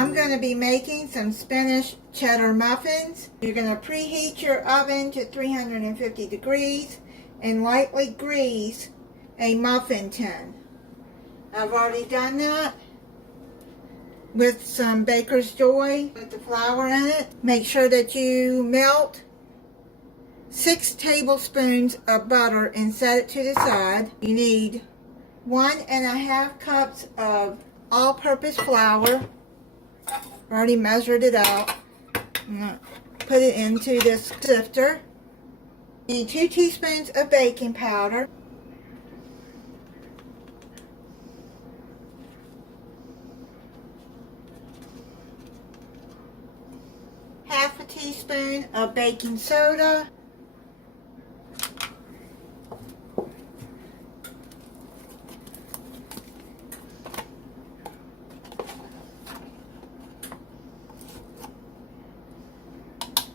I'm going to be making some spinach cheddar muffins. You're going to preheat your oven to 350 degrees and lightly grease a muffin tin. I've already done that with some Baker's Joy with the flour in it. Make sure that you melt 6 tablespoons of butter and set it to the side. You need 1.5 cups of all-purpose flour. I've already measured it out. I'm going to put it into this sifter. You need 2 teaspoons of baking powder. Half a teaspoon of baking soda.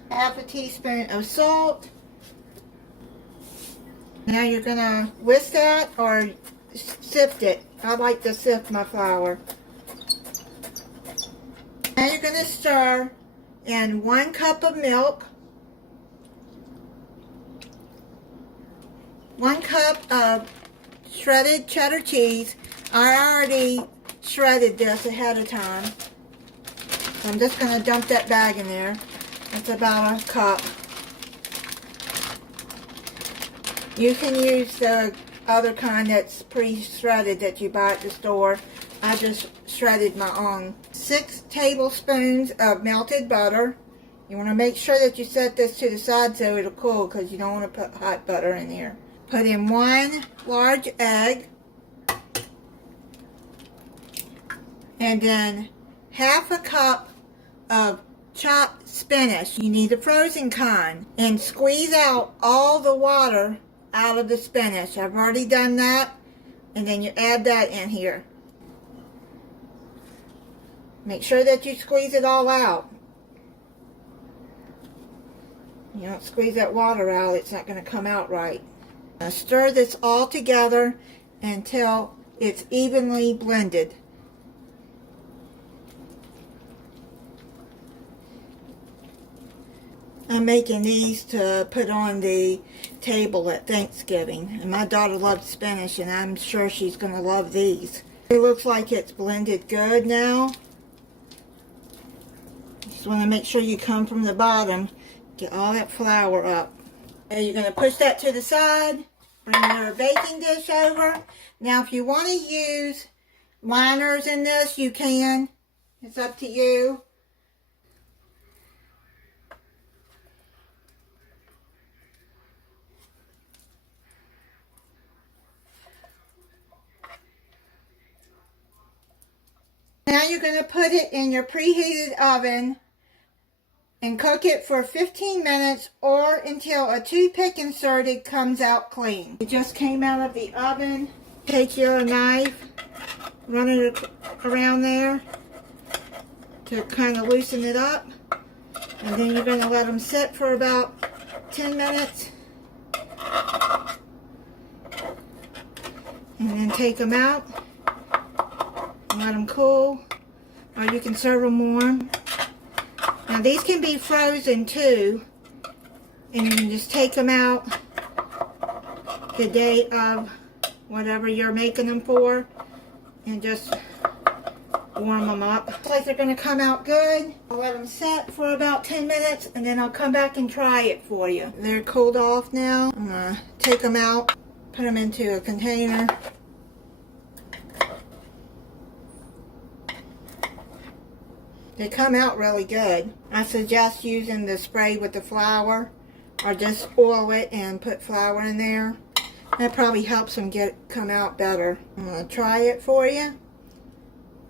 Half a teaspoon of salt. Now you're going to whisk that or sift it. I like to sift my flour. Now you're going to stir in 1 cup of milk, 1 cup of shredded cheddar cheese. I already shredded this ahead of time. So I'm just going to dump that bag in there. That's about a cup. You can use the other kind that's pre-shredded that you buy at the store. I just shredded my own. 6 tablespoons of melted butter. You want to make sure that you set this to the side so it'll cool, because you don't want to put hot butter in there. Put in 1 large egg. And then half a cup of chopped spinach. You need the frozen kind. And squeeze out all the water out of the spinach. I've already done that. And then you add that in here. Make sure that you squeeze it all out. You don't squeeze that water out, it's not going to come out right. Now stir this all together until it's evenly blended. I'm making these to put on the table at Thanksgiving. And my daughter loves spinach, and I'm sure she's going to love these. It looks like it's blended good now. Just want to make sure you come from the bottom. Get all that flour up. And you're going to push that to the side. Bring your baking dish over. Now if you want to use liners in this, you can. It's up to you. Now you're going to put it in your preheated oven and cook it for 15 minutes or until a toothpick inserted comes out clean. It just came out of the oven. Take your knife, run it around there to kind of loosen it up. And then you're going to let them sit for about 10 minutes. And then take them out. Let them cool, or you can serve them warm. Now these can be frozen too, and you can just take them out the day of whatever you're making them for, and just warm them up. Looks like they're going to come out good. I'll let them set for about 10 minutes, and then I'll come back and try it for you. They're cooled off now. I'm going to take them out, put them into a container. They come out really good. I suggest using the spray with the flour, or just oil it and put flour in there. That probably helps them come out better. I'm going to try it for you.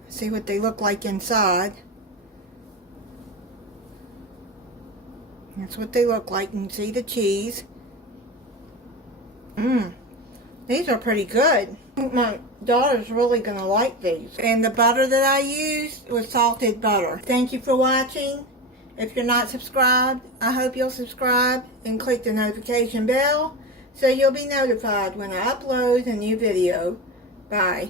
See what they look like inside. That's what they look like. You can see the cheese. These are pretty good. My daughter's really going to like these. And the butter that I used was salted butter. Thank you for watching. If you're not subscribed, I hope you'll subscribe and click the notification bell so you'll be notified when I upload a new video. Bye.